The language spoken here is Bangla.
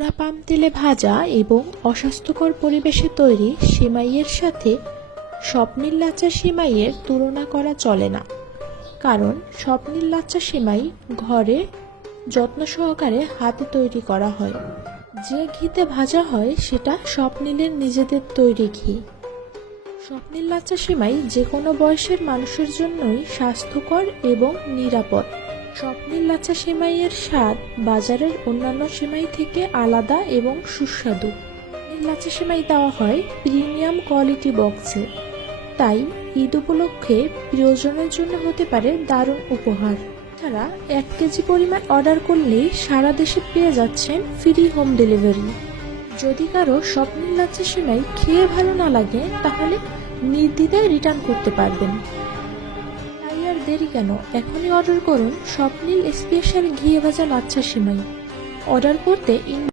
পোড়া পাম তেলে ভাজা এবং অস্বাস্থ্যকর পরিবেশে তৈরি সেমাইয়ের সাথে স্বপ্নিল লাচ্চা সেমাইয়ের তুলনা করা চলে না। কারণ স্বপ্নিল লাচ্চা সেমাই ঘরে যত্ন সহকারে হাতে তৈরি করা হয়। যে ঘিতে ভাজা হয় সেটা স্বপ্নিলের নিজেদের তৈরি ঘি। স্বপ্নিল লাচ্চা সেমাই যে কোনো বয়সের মানুষের জন্যই স্বাস্থ্যকর এবং নিরাপদ। স্বপ্নিল লাচ্চা সেমাইয়ের স্বাদ বাজারের অন্যান্য সেমাই থেকে আলাদা এবং সুস্বাদু। স্বপ্নিল লাচ্চা সেমাই দেওয়া হয় প্রিমিয়াম কোয়ালিটি বক্সে, তাই ঈদ উপলক্ষে প্রিয়জনের জন্য হতে পারে দারুণ উপহার। এছাড়া 1 কেজি পরিমাণ অর্ডার করলেই সারা দেশে পেয়ে যাচ্ছেন ফ্রি হোম ডেলিভারি। যদি কারো স্বপ্নিল লাচ্চা সেমাই খেয়ে ভালো না লাগে তাহলে নির্দ্বিধায় রিটার্ন করতে পারবেন। তাই আর দেরি কেন, এখনই অর্ডার করুন স্বপ্নিল স্পেশাল ঘিয়ে ভাজা লাচ্চা সেমাই। অর্ডার করতে